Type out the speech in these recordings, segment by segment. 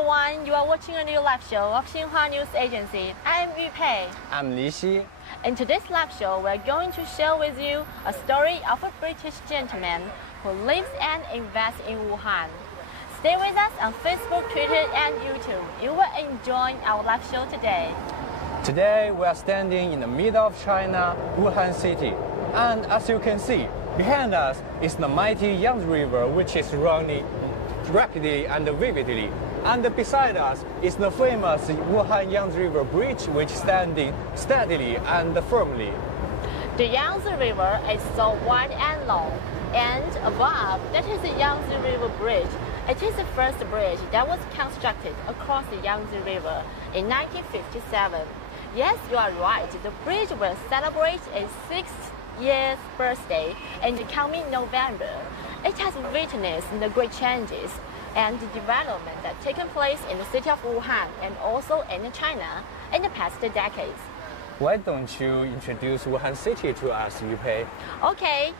everyone, you are watching a new live show of Xinhua News Agency. I am Yu Pei. I'm Li Xi. In today's live show, we're going to share with you a story of a British gentleman who lives and invests in Wuhan. Stay with us on Facebook, Twitter, and YouTube. You will enjoy our live show today. Today, we are standing in the middle of China, Wuhan City. And as you can see, behind us is the mighty Yangtze River, which is running rapidly and vividly. And beside us is the famous Wuhan Yangtze River Bridge, which is standing steadily and firmly. The Yangtze River is so wide and long, and above, that is the Yangtze River Bridge. It is the first bridge that was constructed across the Yangtze River in 1957. Yes, you are right. The bridge will celebrate its 6th year's birthday in the coming November. It has witnessed the great changes and the development that taken place in the city of Wuhan and also in China in the past decades. Why don't you introduce Wuhan City to us, Yu Pei? Okay.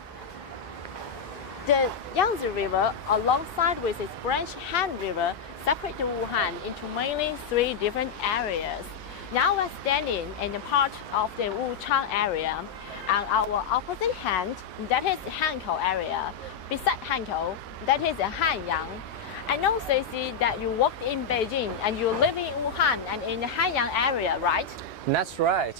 The Yangtze River, alongside with its branch Han River, separate Wuhan into mainly 3 different areas. Now we're standing in the part of the Wuchang area. On our opposite hand, that is Hankou area. Beside Hankou, that is Hanyang. I know, Stacy, that you worked in Beijing and you live in Wuhan and in the Hanyang area, right? That's right.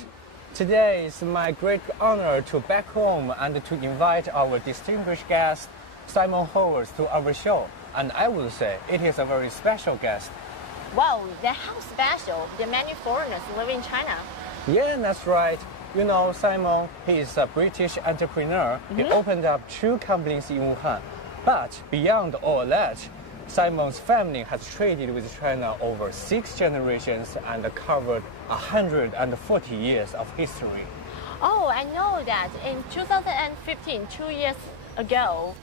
Today is my great honor to back home and to invite our distinguished guest, Simon Haworth, to our show. And I would say it is a very special guest. Wow, then how special? There are many foreigners live in China. Yeah, that's right. You know, Simon, he is a British entrepreneur. He opened up 2 companies in Wuhan. But beyond all that, Simon's family has traded with China over 6 generations and covered 140 years of history. Oh, I know that in 2015, 2 years ago,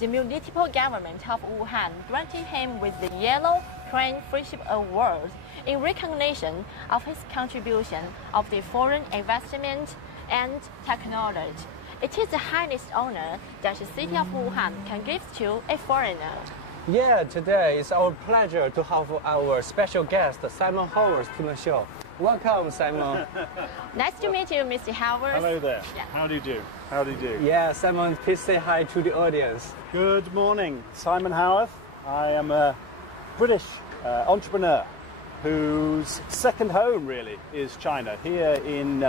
the municipal government of Wuhan granted him with the Yellow Train Friendship Award in recognition of his contribution of the foreign investment and technology. It is the highest honor that the city of Wuhan can give to a foreigner. Yeah, today it's our pleasure to have our special guest, Simon Haworth, to the show. Welcome, Simon. Nice to meet you, Mr. Haworth. Hello there. Yeah. How do you do? How do you do? Yeah, Simon, please say hi to the audience. Good morning. Simon Haworth. I am a British entrepreneur whose second home really is China, here in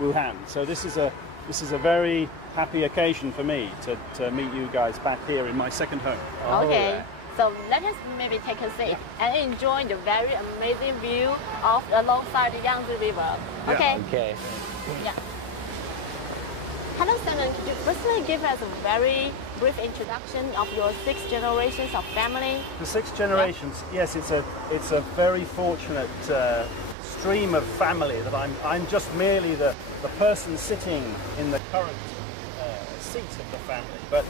Wuhan. So this is a very happy occasion for me to meet you guys back here in my second home. Okay. Right. So let us maybe take a seat and enjoy the very amazing view of alongside the Yangtze River. Okay? Okay. Yeah. Hello, Simon. Could you firstly give us a very brief introduction of your 6 generations of family? The 6 generations, yes, it's a very fortunate stream of family that I'm just merely the person sitting in the current seat of the family. But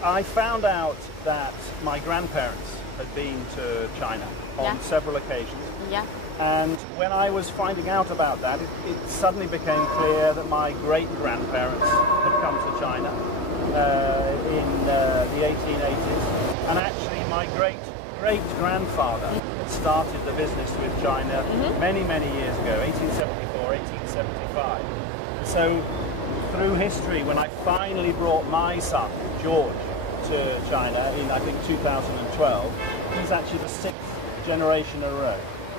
I found out that my grandparents had been to China on several occasions. Yeah. And when I was finding out about that, it suddenly became clear that my great-grandparents had come to China in the 1880s. And actually my great-grandfather had started the business with China many, many years ago, 1874, 1875. So through history, when I finally brought my son, George, to China in, I think, 2012, he's actually the 6th generation in a row.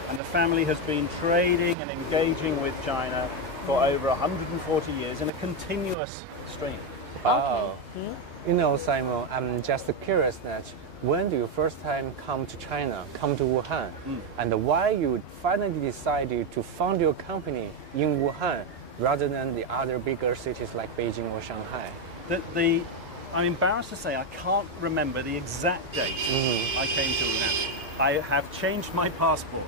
And the family has been trading and engaging with China for over 140 years in a continuous stream. Wow. Okay. You know, Simon, I'm just curious that when do you first time come to China, come to Wuhan, and why you finally decided to found your company in Wuhan rather than the other bigger cities like Beijing or Shanghai? I'm embarrassed to say I can't remember the exact date I came to Wuhan. I have changed my passport,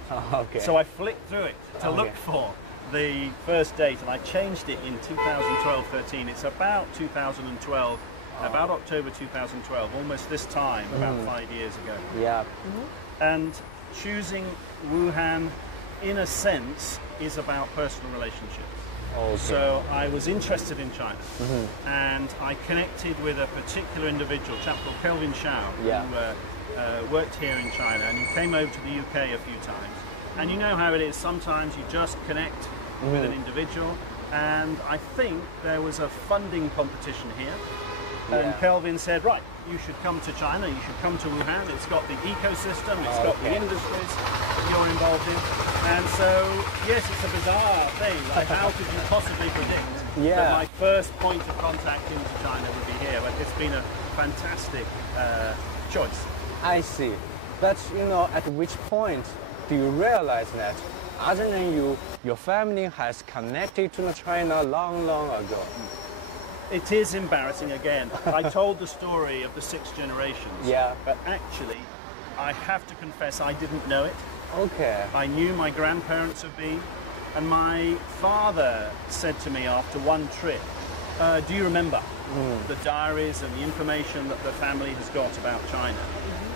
so I flicked through it to look for the first date, and I changed it in 2012-13. It's about 2012, about October 2012, almost this time, about 5 years ago. Yeah. And choosing Wuhan, in a sense, is about personal relationships. Okay. So I was interested in China, and I connected with a particular individual, a chap called Kelvin Shao, who worked here in China, and he came over to the UK a few times. And you know how it is, sometimes you just connect with an individual, and I think there was a funding competition here, and Kelvin said, right, you should come to China, you should come to Wuhan, it's got the ecosystem, it's got the industries that you're involved in, and so, yes, it's a bizarre thing, like how could you possibly predict that my first point of contact into China would be here, but it's been a fantastic choice. I see. But, you know, at which point do you realize that other than you, your family has connected to China long, long ago? It is embarrassing again. I told the story of the 6 generations, but actually, I have to confess I didn't know it. Okay. I knew my grandparents have been, and my father said to me after one trip, do you remember the diaries and the information that the family has got about China?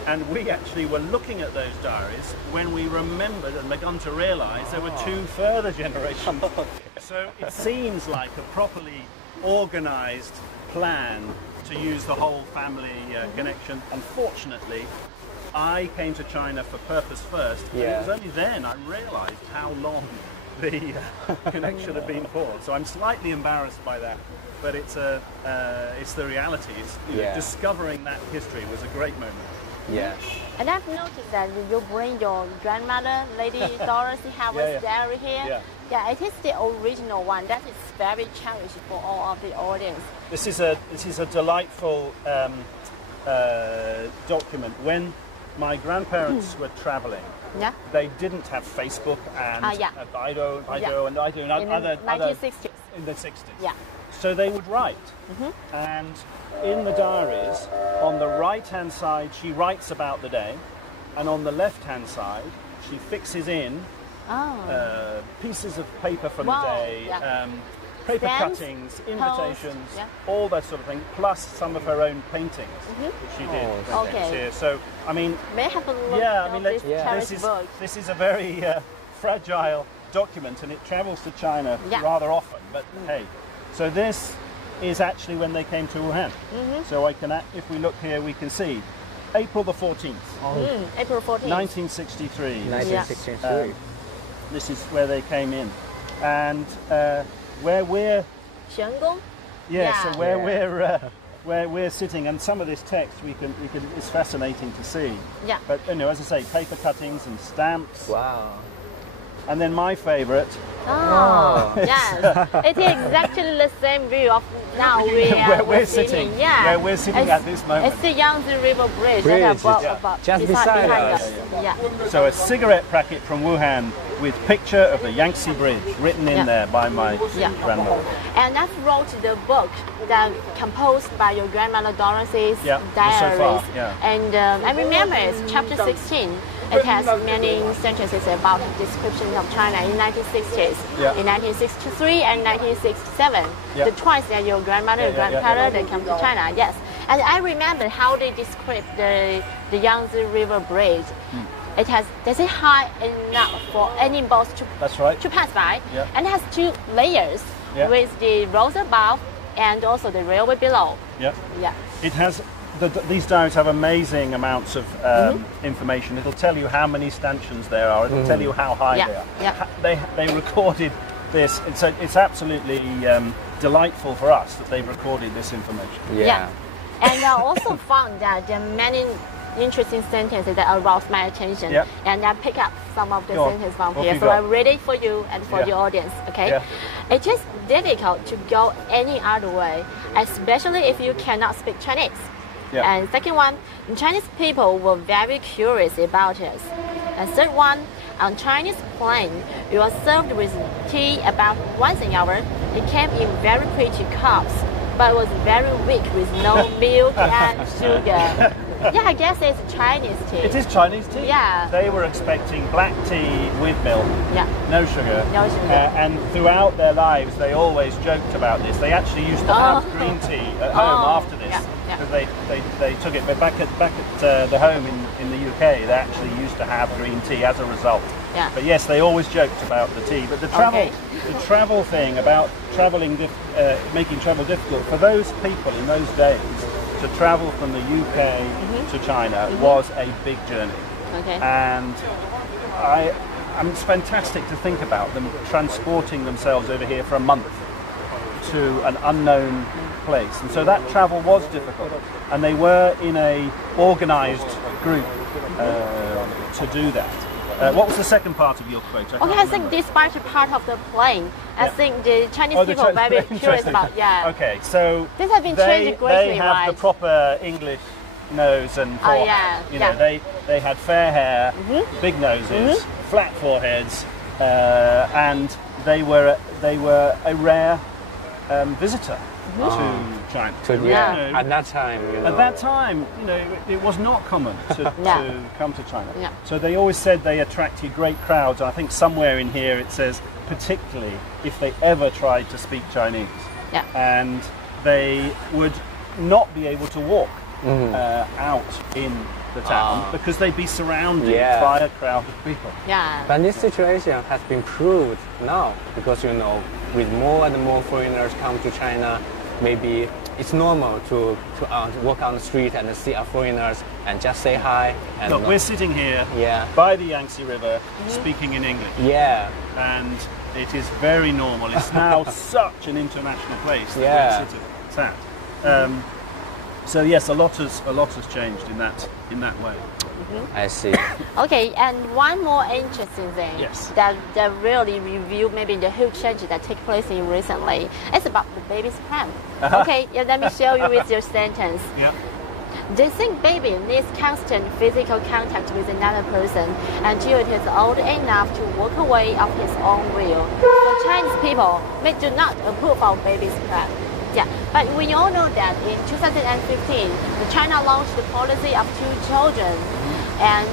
And we actually were looking at those diaries when we remembered and begun to realize there were 2 further generations. So it seems like a properly organized plan to use the whole family connection. Unfortunately, I came to China for purpose first, and it was only then I realized how long the connection had been for. So I'm slightly embarrassed by that, but it's the reality. You know, discovering that history was a great moment. Yeah. And I've noticed that you bring your grandmother, Lady Dorothy Haworth diary here. Yeah, it is the original one. That is very cherished for all of the audience. This is a delightful document. When my grandparents were traveling, they didn't have Facebook and Baidu and other 1960s. In the 60s. Yeah. So they would write, and in the diaries, on the right-hand side, she writes about the day, and on the left-hand side, she fixes in pieces of paper from the day, paper Stamps, cuttings, invitations, all that sort of thing, plus some of her own paintings that she did. Here. So, I mean, may I have a look at this cherished book? This is a very fragile document, and it travels to China rather often. But hey, so this is actually when they came to Wuhan. So I can, if we look here, we can see April the 14th. April 14th. 1963. 1963. This is where they came in, and where we're. Shenggong? So where we're sitting, and some of this text it's fascinating to see. Yeah. But you know, as I say, paper cuttings and stamps. Wow. And then my favourite. Yes. It is exactly the same view of now where we're sitting. Where we're sitting at this moment. It's the Yangtze River Bridge that above, just beside us. So a cigarette packet from Wuhan with picture of the Yangtze Bridge written in there by my grandmother. And I've wrote the book that composed by your grandmother Dorothy's diaries. So far, And I remember it's chapter 16. It has many sentences about descriptions of China in 1960s, in 1963 and 1967. The twice that your grandmother and grandfather they come to China. Yes, and I remember how they describe the Yangtze River Bridge. It has, they say, high enough for any boats to pass by, and it has 2 layers with the roads above and also the railway below. It has. These diaries have amazing amounts of information. It'll tell you how many stanchions there are. It'll tell you how high they are. They recorded this. It's absolutely delightful for us that they've recorded this information. And I also found that there are many interesting sentences that aroused my attention. And I pick up some of the sentences from here. So I read it for you and for the audience. Okay. It is difficult to go any other way, especially if you cannot speak Chinese. And second one, Chinese people were very curious about us. And third one, on Chinese plane, you are served with tea about once an hour. It came in very pretty cups, but it was very weak with no milk and sugar. I guess it's Chinese tea. It is Chinese tea? They were expecting black tea with milk, no sugar. No sugar. And throughout their lives, they always joked about this. They actually used to have green tea at home after this. Because they took it, but back at the home in the UK, they actually used to have green tea as a result. But yes, they always joked about the tea. But the travel thing about traveling, making travel difficult for those people in those days, to travel from the UK to China was a big journey. Okay. And it's fantastic to think about them transporting themselves over here for a month to an unknown place. And so that travel was difficult. And they were in a organised group to do that. What was the second part of your quote? Okay, I think despite the part of the plane, I think the Chinese people are very curious about, Okay, so this has been changed greatly, they have right? the proper English nose and forehead. They had fair hair, big noses, flat foreheads, and they were a rare visitor to China. At that time, At that time, it was not common to come to China. Yeah. So they always said they attracted great crowds. I think somewhere in here it says, particularly if they ever tried to speak Chinese. Yeah. And they would not be able to walk out in the town because they'd be surrounded by a crowd of people. Yeah. But this situation has been proved now because, with more and more foreigners come to China, maybe it's normal to walk on the street and see foreigners and just say hi. And Look, we're sitting here by the Yangtze River speaking in English. Yeah. And it is very normal. It's now such an international place that we're sitting at. So yes, a lot has changed in that way. I see. Okay, and one more interesting thing that really revealed maybe the huge change that take place in recently is about the baby's pram. Okay, let me show you with your sentence. Yeah. They think baby needs constant physical contact with another person until it is old enough to walk away of his own will. So Chinese people may do not approve of baby's pram. Yeah, but we all know that in 2015, China launched the policy of 2 children.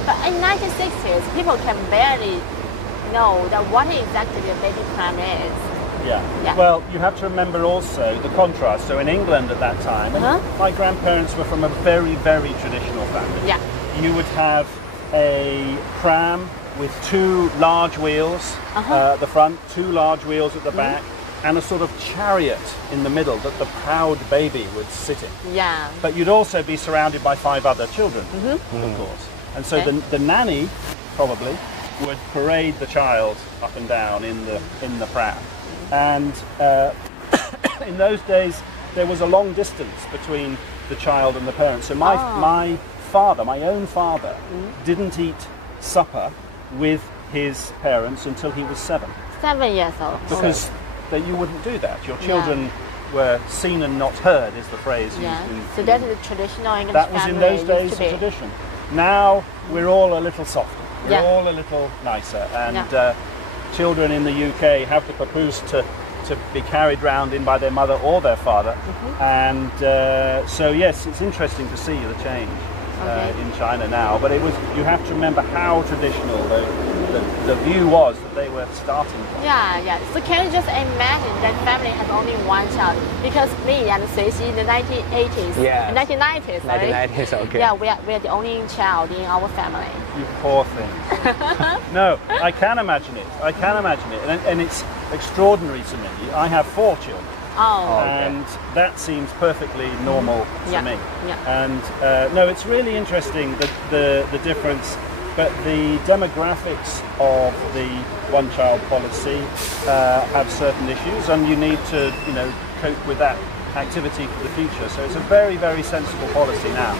But in 1960s, people can barely know that what exactly the baby pram is. Yeah. Well, you have to remember also the contrast. So in England at that time, my grandparents were from a very, very traditional family. Yeah. You would have a pram with 2 large wheels at the front, 2 large wheels at the back, and a sort of chariot in the middle that the proud baby would sit in. Yeah. But you'd also be surrounded by 5 other children, of course. And so the nanny probably would parade the child up and down in the pram. And in those days, there was a long distance between the child and the parents. So my father, my own father, didn't eat supper with his parents until he was 7. 7 years old. Because that you wouldn't do that. Your children were seen and not heard, is the phrase. So that is a traditional English that was in those days a tradition. Now we're all a little softer. We're all a little nicer, and children in the UK have the papoose to be carried round in by their mother or their father, and so yes, it's interesting to see the change in China now. But you have to remember how traditional the view was that they were starting from. Yeah. So can you just imagine that family has only 1 child? Because me and Suixi in the 1980s, 1990s, 1990s, okay. Yeah, we are the only child in our family. You poor thing. No, I can imagine it. And it's extraordinary to me. I have 4 children. And that seems perfectly normal to me. And no, it's really interesting the difference. But the demographics of the one-child policy have certain issues, and you need to, cope with that activity for the future. So it's a very, very sensible policy now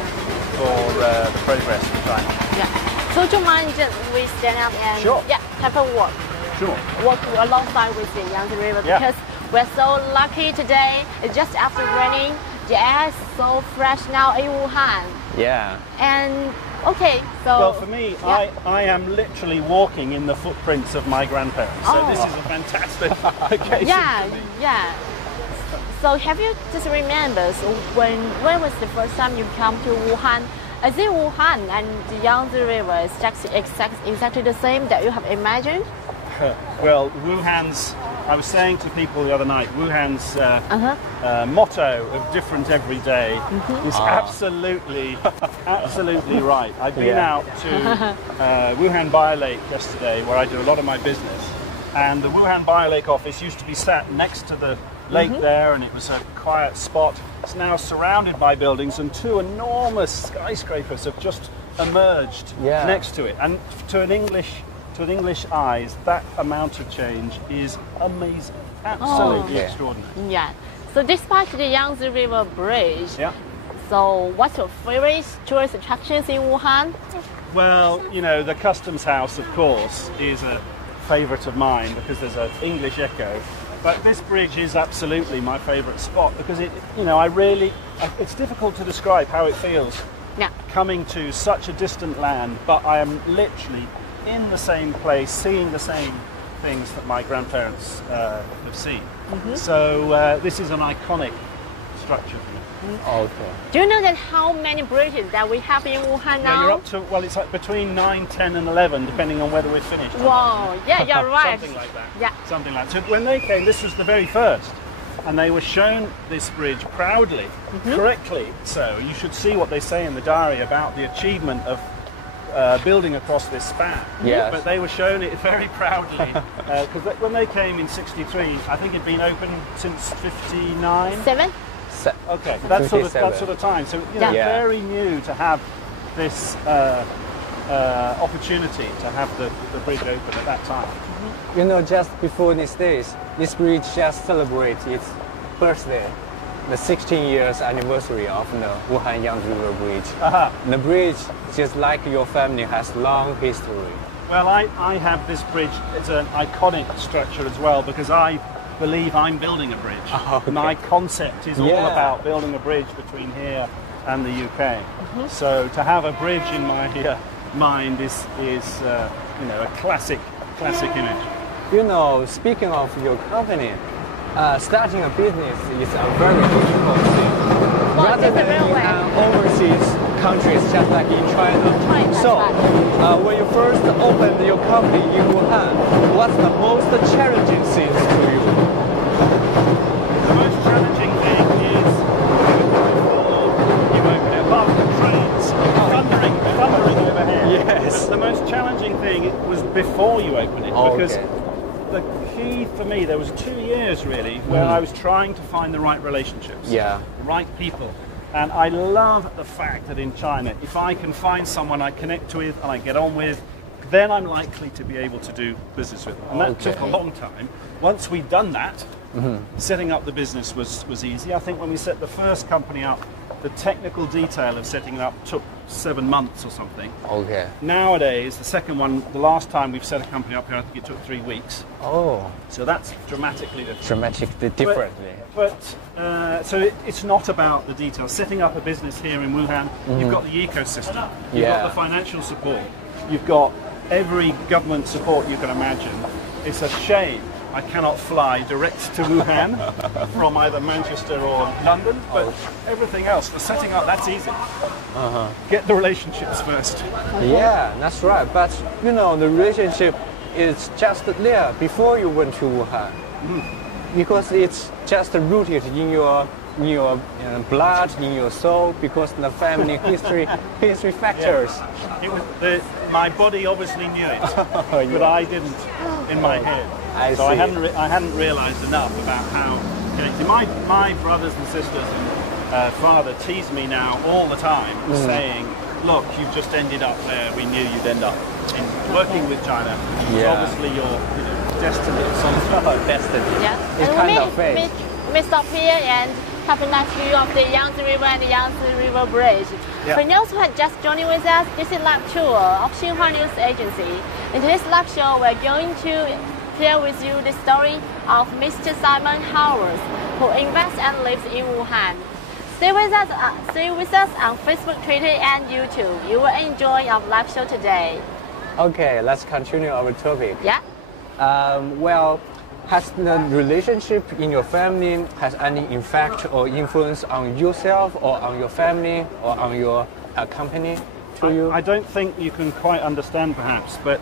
for the progress in China. So do you mind we stand up and have a walk? Sure. Walk alongside with the Yangtze River because we're so lucky today. It's just after raining. The air is so fresh now in Wuhan. Yeah. And okay, so... Well, for me, I am literally walking in the footprints of my grandparents. So this is a fantastic occasion for me. So have you just remembered when was the first time you come to Wuhan? I think Wuhan and the Yangtze River is exactly the same that you have imagined? Well, I was saying to people the other night, Wuhan's motto of different every day is absolutely right. I've been out to Wuhan Biolake yesterday, where I do a lot of my business, and the Wuhan Biolake office used to be sat next to the lake there, and it was a quiet spot. It's now surrounded by buildings, and two enormous skyscrapers have just emerged next to it. And to an English eyes, that amount of change is amazing, absolutely extraordinary. Yeah. So despite the Yangtze River Bridge, so what's your favorite tourist attractions in Wuhan? Well, you know, the customs house, of course, is a favourite of mine because there's an English echo. But this bridge is absolutely my favourite spot because it, you know, it's difficult to describe how it feels coming to such a distant land, but I am literally in the same place, seeing the same things that my grandparents have seen. So this is an iconic structure for me. Okay. Do you know that how many bridges that we have in Wuhan now? You're up to, well, it's like between 9, 10 and 11, depending on whether we're finished. Wow, yeah, you're right. Something like that. Yeah. Something like that. So when they came, this was the very first. And they were shown this bridge proudly, correctly so. You should see what they say in the diary about the achievement of building across this span. Yes. But they were shown it very proudly. Because when they came in 63, I think it'd been open since 59? 7? Okay, that sort of time. So you know, very new to have this opportunity to have the bridge open at that time. You know, just before these days, this bridge just celebrates its birthday, the 16 years anniversary of the Wuhan Yangtze River Bridge. The bridge, just like your family, has long history. Well, I have this bridge. It's an iconic structure as well because I believe I'm building a bridge. Okay. My concept is all about building a bridge between here and the UK. So to have a bridge in my mind is you know, a classic image. You know, speaking of your company, starting a business is a very difficult thing. Rather than in overseas countries, just like in China. So, when you first opened your company in Wuhan, what's the most challenging things to you? The most challenging thing is you open it above the trains, thundering overhead. Yes. The most challenging thing was before you open it because the key for me, there was 2 years really where I was trying to find the right relationships, the right people. And I love the fact that in China, if I can find someone I connect with and I get on with, then I'm likely to be able to do business with them. And that took a long time. Once we'd done that, setting up the business was easy. I think when we set the first company up, the technical detail of setting it up took 7 months or something. Okay. Nowadays, the second one, the last time we've set a company up here, I think it took 3 weeks. Oh. So that's dramatically different. Dramatically differently. So it's not about the details. Setting up a business here in Wuhan, you've got the ecosystem, you've got the financial support, you've got every government support you can imagine. It's a shame I cannot fly direct to Wuhan from either Manchester or London, but everything else, the setting up, that's easy. Get the relationships first. Yeah, that's right. But you know, the relationship is just there before you went to Wuhan, because it's just rooted in your blood, in your soul, because the family history factors. It was my body obviously knew it, but I didn't in my head. I hadn't realised enough about how connected. My brothers and sisters and father tease me now all the time, saying, "Look, you've just ended up where we knew you'd end up in working with China. So obviously you're destined at some sort of destiny." Yeah, It's kind of fate. We stop here and have a nice view of the Yangtze River and the Yangtze River Bridge. For those who had just joining with us, this is live tour of Xinhua News Agency. In today's live show, we're going to share with you the story of Mr. Simon Haworth, who invests and lives in Wuhan. Stay with us on Facebook, Twitter, and YouTube. You will enjoy our live show today. Okay, let's continue our topic. Yeah. Well, has the relationship in your family has any effect or influence on yourself or on your family or on your company to you? I don't think you can quite understand perhaps, but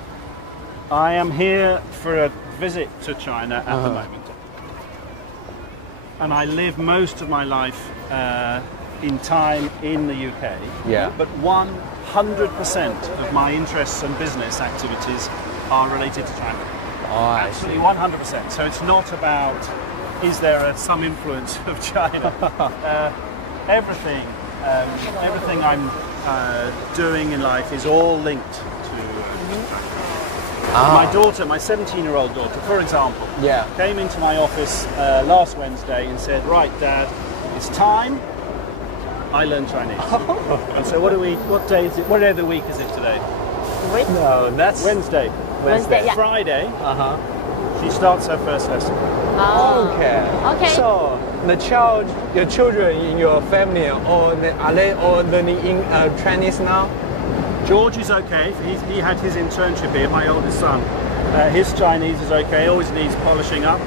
I am here for a visit to China at the moment. And I live most of my life in time in the UK. Yeah. But 100% of my interests and business activities are related to China. Oh, I Absolutely see. 100%. So it's not about is there some influence of China? Everything I'm doing in life is all linked to China. My daughter, my 17-year-old daughter, for example, came into my office last Wednesday and said, "Right, Dad, it's time I learn Chinese." And so what day is it? What day of the week is it today? No, that's Wednesday. Wednesday, yeah. Friday, she starts her first lesson. Okay. So your children in your family, are they all learning in Chinese now? George is okay. He had his internship here, my oldest son. His Chinese is okay, always needs polishing up.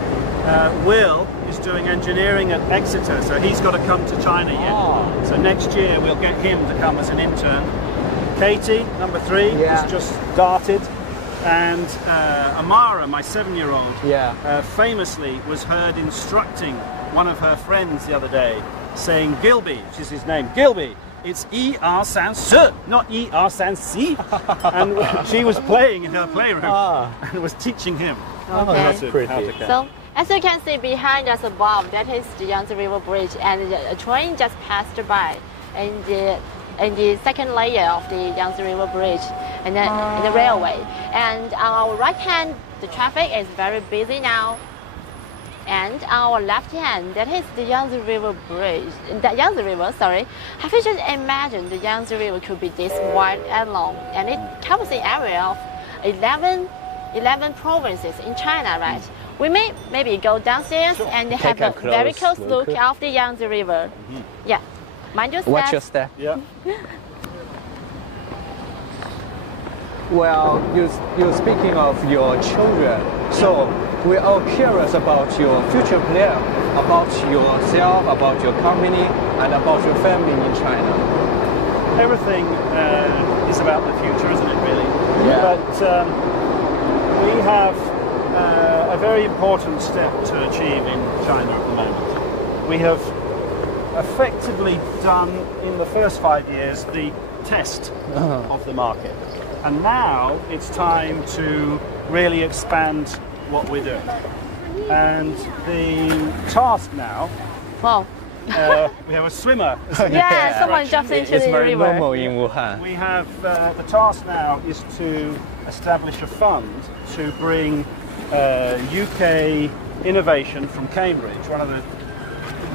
Will is doing engineering at Exeter, so he's got to come to China yet. So next year we'll get him to come as an intern. Katie, number 3, has just started. And Amara, my 7-year-old, famously was heard instructing one of her friends the other day, saying, "Gilby," which is his name, "Gilby, it's E-R-San-S, not E-R-San-C." And she was playing in her playroom and was teaching him. That's pretty. So, as you can see behind us above, that is the Yangtze River Bridge, and a train just passed by in the second layer of the Yangtze River Bridge and then the railway. And on our right hand, the traffic is very busy now. And on our left hand, that is the Yangtze River Bridge. The Yangtze River, sorry. Have you just imagined the Yangtze River could be this wide and long, and it covers the area of 11 provinces in China, right? We may maybe go downstairs and have a very close look of the Yangtze River. Yeah. Mind your step. Watch your step. Yeah. Well, you're speaking of your children, so we're all curious about your future plan, about yourself, about your company, and about your family in China. Everything is about the future, isn't it, really? Yeah. But we have a very important step to achieve in China at the moment. We have effectively done, in the first 5 years, the test of the market. And now it's time to really expand what we're doing. And the task now, we have a swimmer. Yeah, someone jumps into It's the very river. normal in Wuhan. We have, the task now is to establish a fund to bring UK innovation from Cambridge, one of the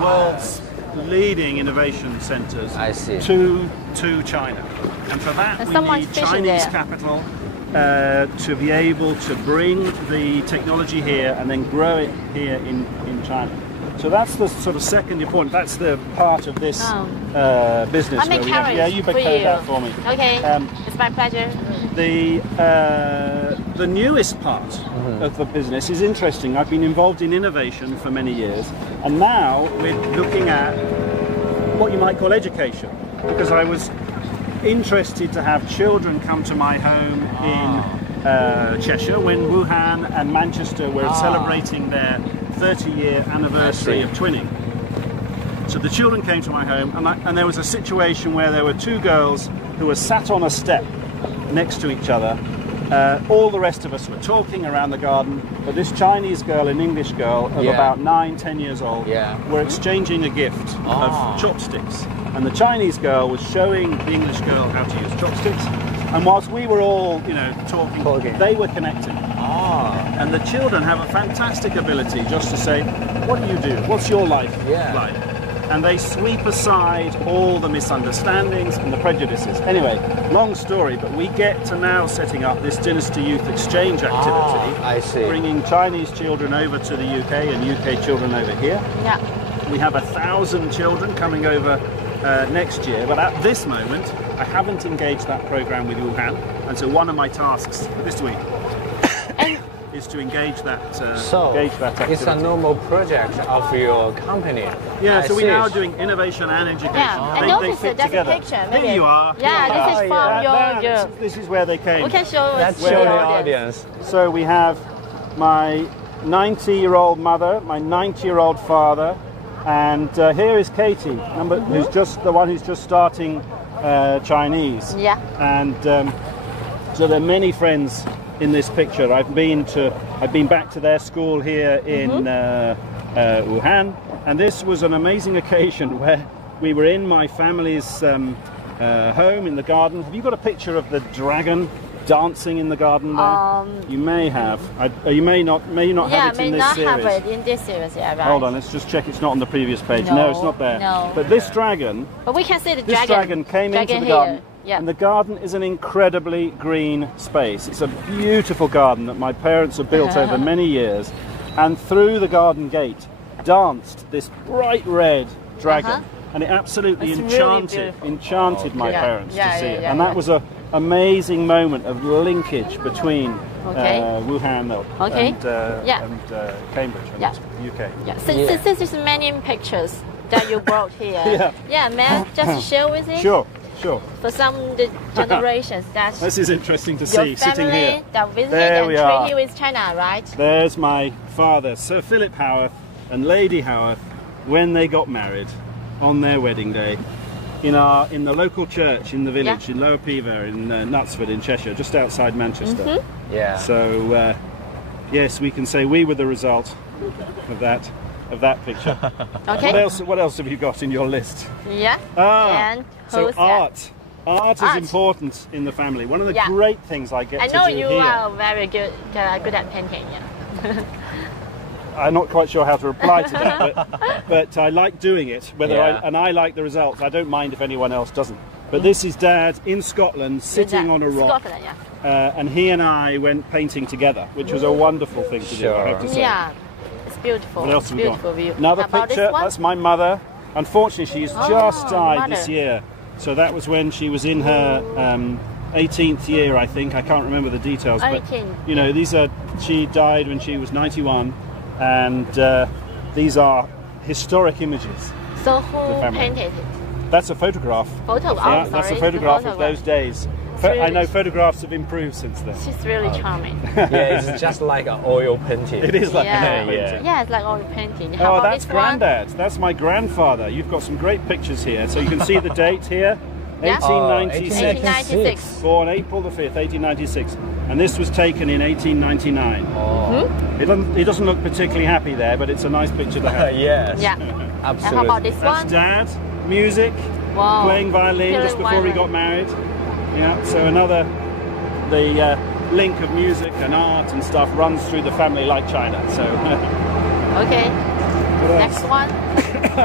world's leading innovation centres, to China. And for that we need Chinese capital to be able to bring the technology here and then grow it here in China. So that's the sort of second important, that's the part of this business. Where we have, you carry that for me. Okay, it's my pleasure. The newest part of the business is interesting. I've been involved in innovation for many years, and now we're looking at what you might call education, because I was interested to have children come to my home in Cheshire when Wuhan and Manchester were celebrating their 30-year anniversary of twinning. So the children came to my home, and there was a situation where there were 2 girls who were sat on a step next to each other. All the rest of us were talking around the garden, but this Chinese girl and English girl of about 9-10 years old were exchanging a gift of chopsticks. And the Chinese girl was showing the English girl how to use chopsticks. And whilst we were all, talking, they were connecting. And the children have a fantastic ability just to say, "What do you do? What's your life like?" And they sweep aside all the misunderstandings and the prejudices. Anyway, long story, but we get to now setting up this Dynasty Youth Exchange activity, bringing Chinese children over to the UK and UK children over here. Yeah. We have 1,000 children coming over next year, but at this moment, I haven't engaged that program with Wuhan, and so one of my tasks this week is to engage that activity. It's a normal project of your company. Yeah, so we're now doing innovation and education. Yeah, I noticed that there's a picture. Maybe. Here you are. Yeah, this is from This is where they came. We can show the audience. So we have my 90-year-old mother, my 90-year-old father, and here is Katie, who's just the one who's just starting Chinese. Yeah. And so there are many friends in this picture. I've been back to their school here in Wuhan. And this was an amazing occasion where we were in my family's home in the garden. Have you got a picture of the dragon dancing in the garden there? You may have. You may not have it in this series. Yeah, may not have it in this series, yeah, right. Hold on, let's just check it's not on the previous page. No, it's not there. No. But this dragon... But we can see the This dragon came into the garden. Yeah. And the garden is an incredibly green space. It's a beautiful garden that my parents have built over many years. And through the garden gate danced this bright red dragon. And it absolutely enchanted my parents to see it. And that was an amazing moment of linkage between Wuhan and Cambridge and the UK. Yeah. Since there's many pictures that you brought here, may I just share with you? Sure. For some generations, that's this is interesting to your see sitting here. That visited There and we are. treaty with China, right? There's my father, Sir Philip Haworth, and Lady Haworth, when they got married on their wedding day in the local church in the village in Lower Pever in Knutsford in Cheshire, just outside Manchester. Yeah. So yes, we can say we were the result of that picture. Okay. What else have you got in your list? Yeah. And so who's art. Art is important in the family. One of the great things I get to do here. I know you are very good at painting. Yeah. I'm not quite sure how to reply to that, but I like doing it. I like the results. I don't mind if anyone else doesn't. But this is Dad in Scotland, sitting on a rock, and he and I went painting together, which was a wonderful thing to do. I have to say. Yeah, it's beautiful. What else have we got? View. Another picture. That's my mother. Unfortunately, she's just died this year. So that was when she was in her 18th year, I think. I can't remember the details. But, you know, she died when she was 91. And these are historic images. So who painted it? That's a photograph. That's a photograph of those days. I know photographs have improved since then. She's really charming. Yeah, it's just like an oil painting. It is like an oil painting. Yeah, it's like oil painting. Oh, that's Grandad. That's my grandfather. You've got some great pictures here. So you can see the date here. 1896. Born April the 5th, 1896. And this was taken in 1899. He doesn't look particularly happy there, but it's a nice picture to have. Yes. Yeah. Absolutely. And how about this one? That's Dad, music, playing violin just before he got married. Yeah, so the link of music and art and stuff runs through the family like China. So. Okay. Next one.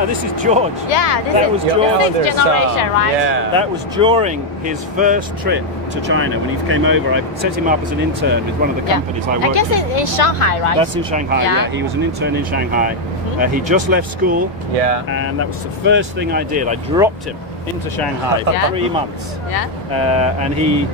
This is George. Yeah, this is your sixth generation, right? Yeah. That was during his first trip to China when he came over. I set him up as an intern with one of the companies I worked with. I guess in Shanghai, right? That's in Shanghai, yeah. He was an intern in Shanghai. He just left school. Yeah. And that was the first thing I did. I dropped him into Shanghai for 3 months. Yeah. And he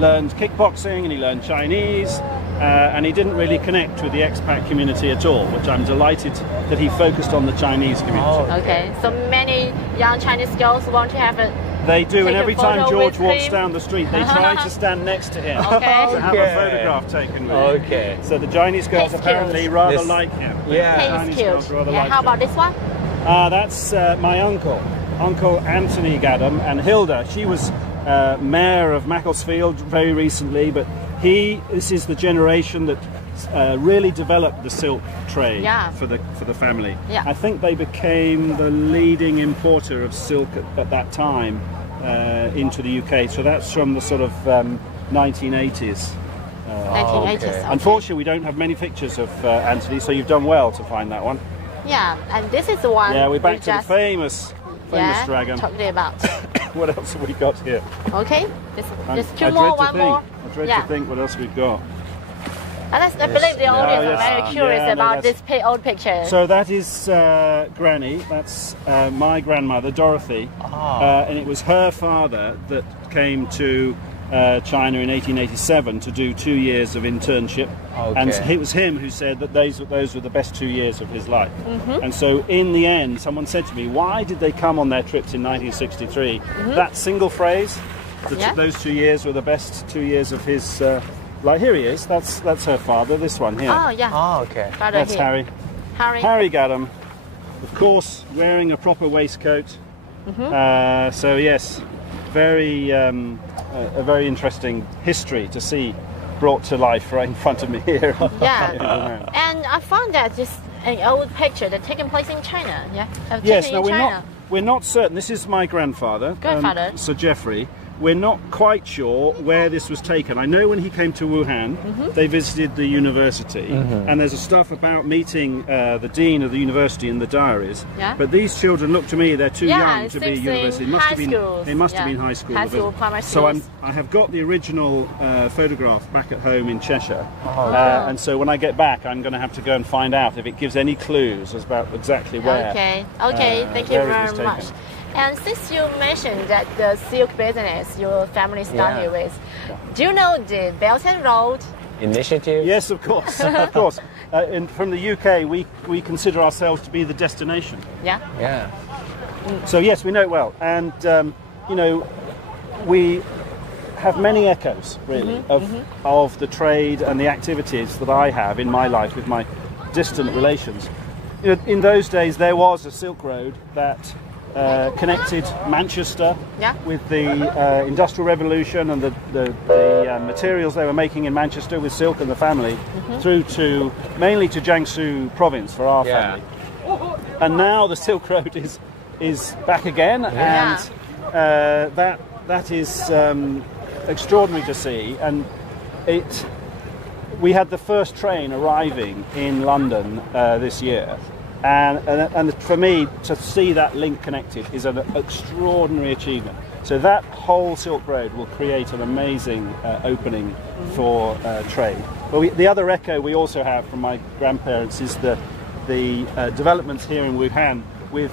learned kickboxing and he learned Chinese. And he didn't really connect with the expat community at all, which I'm delighted that he focused on the Chinese community. Okay, so many young Chinese girls want to have a... They do, and every time George walks down the street, they try to stand next to him to have a photograph taken with him. So the Chinese girls apparently rather like him. Yeah, he's cute. How about this one? That's my uncle, Uncle Anthony Gadam, and Hilda. She was mayor of Macclesfield very recently, but this is the generation that really developed the silk trade for the family. Yeah. I think they became the leading importer of silk at that time into the UK. So that's from the sort of 1980s. 1980s. Okay. Unfortunately, we don't have many pictures of Anthony, so you've done well to find that one. Yeah, and this is the one. Yeah, we're back to the famous dragon. Talking about. What else have we got here? Okay, just two more, one more. I dread to think what else we've got. And I believe the audience are very curious about this old picture. So that is Granny. That's my grandmother, Dorothy. And it was her father that came to China in 1887 to do 2 years of internship. And it was him who said that those were the best 2 years of his life. And so in the end, someone said to me, why did they come on their trips in 1963? That single phrase, those 2 years were the best 2 years of his life. Here he is. That's her father, this one here. Oh, yeah. Oh, okay. That's Harry. Harry Gadam, of course, wearing a proper waistcoat. So yes, a very interesting history to see brought to life right in front of me here. Yeah, and I found that just an old picture that taken place in China. Yeah. Yes. Taken Now in China. we're not certain. This is my grandfather, Sir Geoffrey. We're not quite sure where this was taken. I know when he came to Wuhan, they visited the university, and there's a stuff about meeting the dean of the university in the diaries. Yeah. But these children look to me, they're too young to be university. They must have been high school. High school, primary so schools. I have got the original photograph back at home in Cheshire, and so when I get back, I'm going to have to go and find out if it gives any clues about exactly where. Okay. Thank you very much. And since you mentioned that the silk business your family started with, do you know the Belt and Road Initiative? Yes, of course, of course. From the UK, we consider ourselves to be the destination. Yeah. Yeah. So yes, we know it well, and you know, we have many echoes really of the trade and the activities that I have in my life with my distant relations. You know, in those days, there was a Silk Road that connected Manchester with the Industrial Revolution and the materials they were making in Manchester with silk and the family through to mainly to Jiangsu province for our family. And now the Silk Road is back again, and that is extraordinary to see. And we had the first train arriving in London this year. And for me, to see that link connected is an extraordinary achievement. So that whole Silk Road will create an amazing opening for trade. But the other echo we also have from my grandparents is the developments here in Wuhan with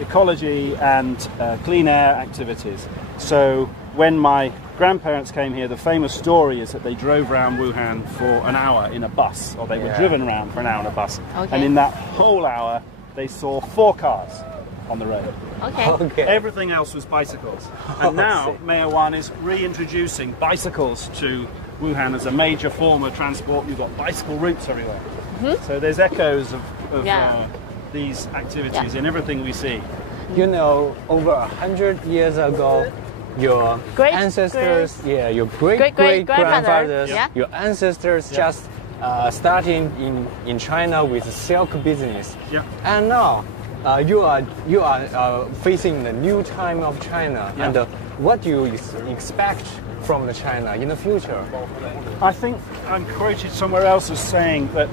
ecology and clean air activities. So when my grandparents came here, the famous story is that they drove around Wuhan for an hour in a bus, or they were driven around for an hour in a bus. And in that whole hour, they saw 4 cars on the road. Everything else was bicycles. And now Mayor Wan is reintroducing bicycles to Wuhan as a major form of transport. We've got bicycle routes everywhere. So there's echoes of these activities in everything we see. You know, over 100 years ago, your ancestors, your great-great-grandfathers, your ancestors just starting in China with silk business. And now you are facing the new time of China. And what do you expect from the China in the future? I think I'm quoted somewhere else as saying that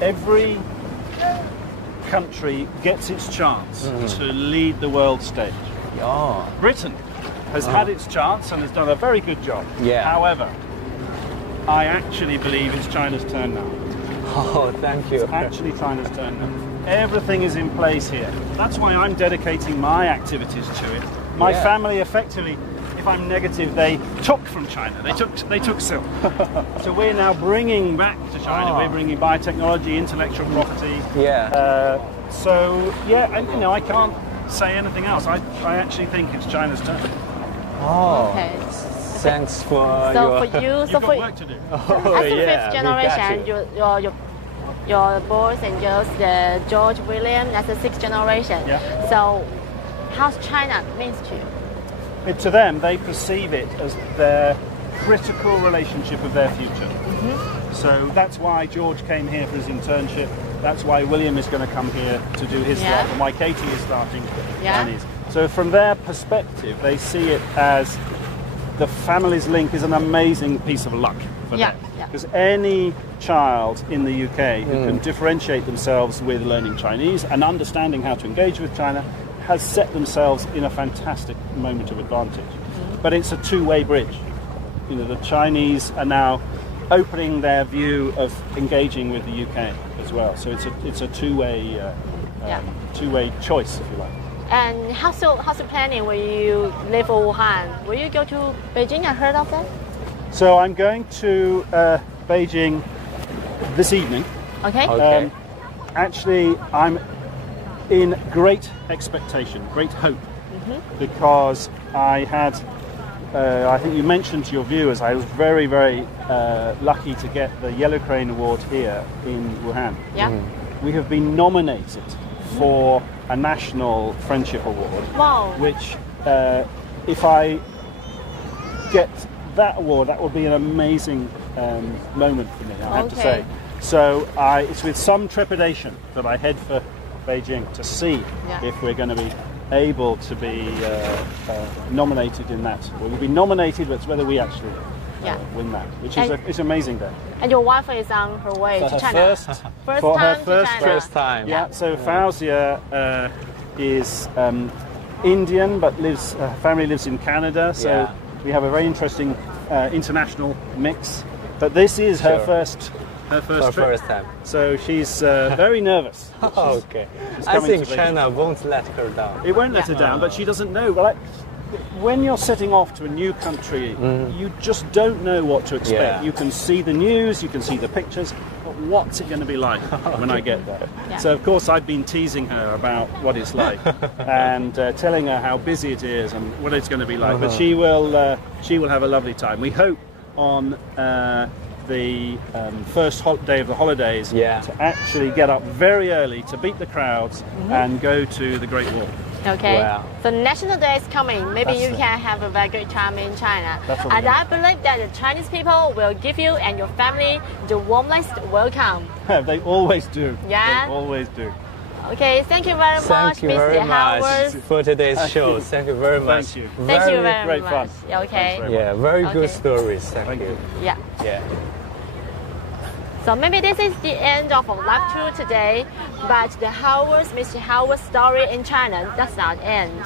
every country gets its chance to lead the world stage. Britain has had its chance and has done a very good job. However, I actually believe it's China's turn now. Thank you. It's actually China's turn now. Everything is in place here. That's why I'm dedicating my activities to it. My family effectively, if I'm negative, they took from China. They took silk. So we're now bringing back to China. We're bringing biotechnology, intellectual property. So and you know, I can't say anything else. I actually think it's China's turn. Thanks for you've got work to do. As the 5th generation, your boys and yours, the George William, that's the 6th generation. So how's China means to you? To them, they perceive it as their critical relationship of their future. So that's why George came here for his internship. That's why William is going to come here to do his job, and why Katie is starting Chinese. So from their perspective, they see it as the family's link is an amazing piece of luck for them. Because any child in the UK who can differentiate themselves with learning Chinese and understanding how to engage with China has set themselves in a fantastic moment of advantage. But it's a two-way bridge. You know, the Chinese are now opening their view of engaging with the UK as well. So it's a two-way choice, if you like. And how's the planning when you leave Wuhan? Will you go to Beijing? I heard of that. So I'm going to Beijing this evening. Actually, I'm in great expectation, great hope, because I had, I think you mentioned to your viewers, I was very, very lucky to get the Yellow Crane Award here in Wuhan. We have been nominated for a national friendship award, which if I get that award, that will be an amazing moment for me, I have to say. So it's with some trepidation that I head for Beijing to see if we're going to be able to be nominated in that. We'll be nominated, but it's whether we actually win that, which is it's an amazing day. And your wife is on her way to China. First time. Yeah. So Fauzia is Indian, but family lives in Canada. So we have a very interesting international mix. But this is her first trip. time. So she's very nervous. Okay. I think China won't let her down. It won't let her down, but she doesn't know. Well, when you're setting off to a new country, you just don't know what to expect. Yeah. You can see the news, you can see the pictures, but what's it going to be like when I get there? Yeah. So, of course, I've been teasing her about what it's like and telling her how busy it is and what it's going to be like. But she will have a lovely time. We hope on the first day of the holidays to actually get up very early to beat the crowds and go to the Great Wall. Okay, wow. So National Day is coming. Maybe you can have a very good time in China. And I believe that the Chinese people will give you and your family the warmest welcome. They always do. Yeah? They always do. Okay, thank you very much, Mr. Haworth. For today's show. Thank you very much. Thank you. Thank you very great much. fun. Okay. Yeah, very good stories. Thank you. Yeah. Yeah. So maybe this is the end of our live tour today, but the Mr. Haworth's story in China does not end.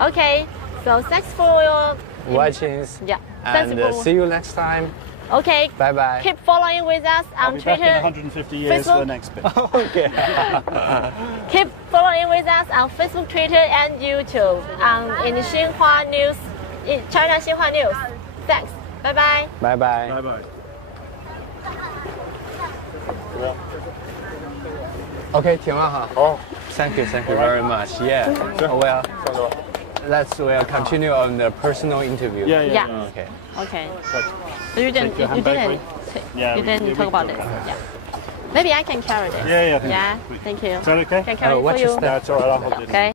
Okay, so thanks for your watching. Yeah. And see you next time. Okay. Bye bye. Keep following with us on I'll be Twitter. back in 150 years Facebook. for the next bit. Okay. Keep following with us on Facebook, Twitter, and YouTube in Xinhua News, in China Xinhua News. Thanks. Bye bye. Bye bye. Bye bye. Okay, 停了哈。Thank you very much. Yeah. Well, we'll continue on the personal interview. Yeah. Okay. Okay. So you didn't talk about this. Yeah. Maybe I can carry this. Yeah. Yeah. Thank you. Is that okay? Can carry it what for is you. that? That's all right. I'll hold it. Okay.